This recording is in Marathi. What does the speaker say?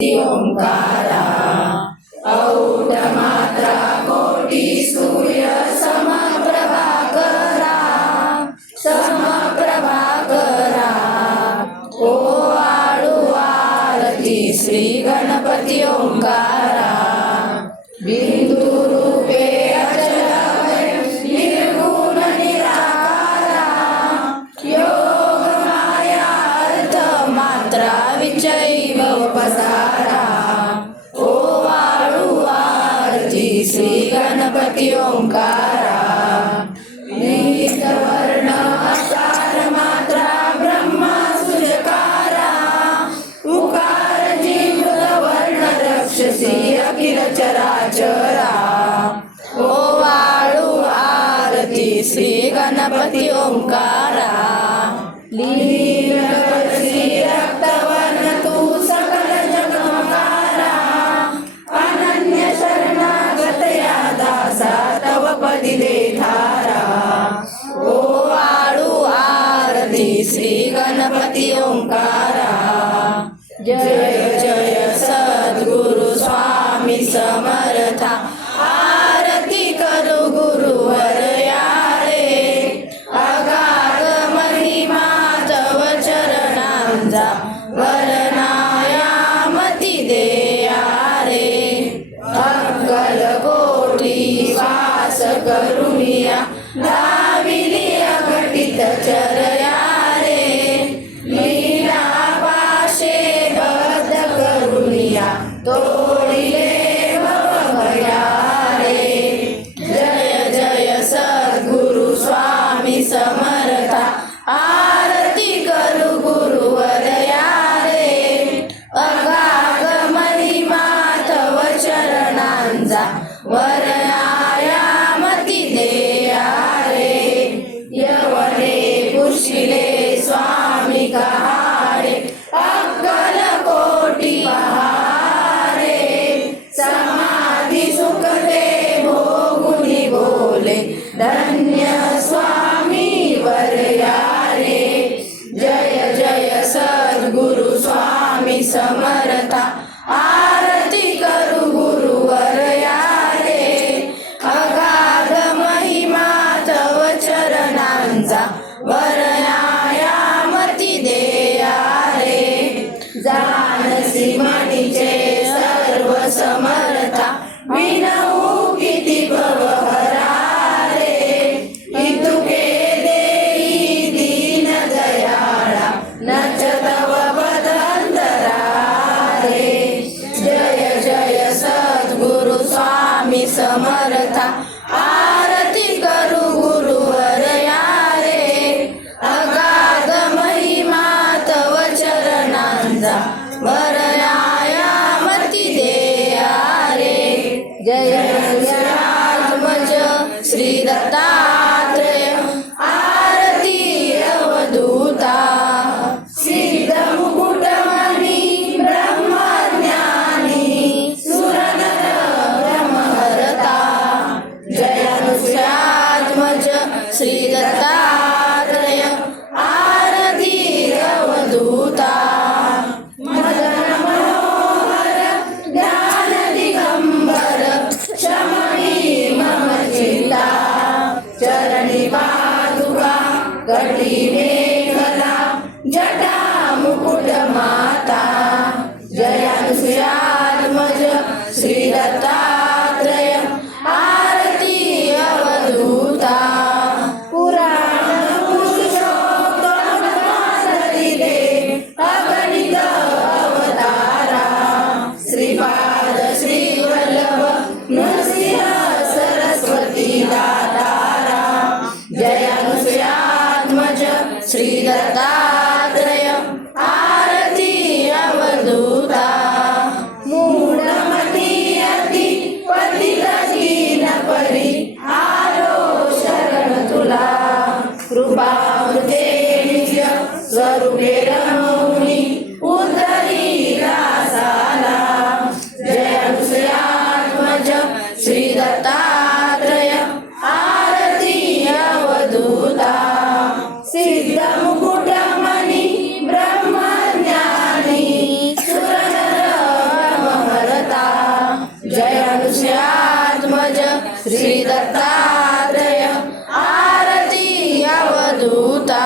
ओंकारा औढ मात्रा कोटी सूर्य समप्रभाकरा समप्रभाकरा ओ आळू आरती श्री गणपती ओंकारा बिंदु रूपे अचल निर्गुण निराकारा योग माया अर्थ मात्रा विचैव पसारा ओ वाळू आरती श्री गणपती ओंकारा निहित वर्ण अकार मात्रा ब्रह्मा सुजकारा उकार जीव वर्ण रक्षसी अखिल चराचरा ओ वाळू आरती श्री गणपती ओंकारा लीन श्री रक्तवर्ण तू सकल जगमकारा अनन्य शरणागत या दासा तव पदिले धारा ओ वाळू आरती श्री गणपती ओंकारा जय जय सद्गुरु स्वामी समर्था आरती करू गुरुवर यारे अगाध महिमा तव चरणांचा वर्णायामती देया रे अक्कल कोटी वास करुनिया दाविली अघटित चरया रे लीला पाशे बद्ध करुनिया तोडिले भवभया रे जय जय सद्गुरु स्वामी समर्था आरती करू गुरुवर यारे अगाध महिमा तव चरणांचा वर्णायामती देया रे यवने पुशिले स्वामी कहारे अक्कल कोटी पहारे समाधी सुख दे भोगुनी बोले धन्य स्वामी वर यारे जय जय सद्गुरु स्वामी समर्था आरती करू गुरुवर यारे अगाध महिमा तव चरणांचा वर्णायामती देया रे जानसी मनीचे सर्व समर्था विनऊ किती भवहरा रे इतुके देई दीन दयाळा नच तव पदंतरा रे जय जय सद्गुरु स्वामी समर्था आरती करू गुरुवर यारे अगाध महिमा तव चरणांचा वर्णायामती देया रे जय राजमज श्री दत्तात्रय आरती अवधूता सिद्ध मुकुटमणि ब्रह्मज्ञानी सुरनर ब्रह्महरता जय नृसिंहात्मज श्री दत्तात्रेय आरती अवधूता.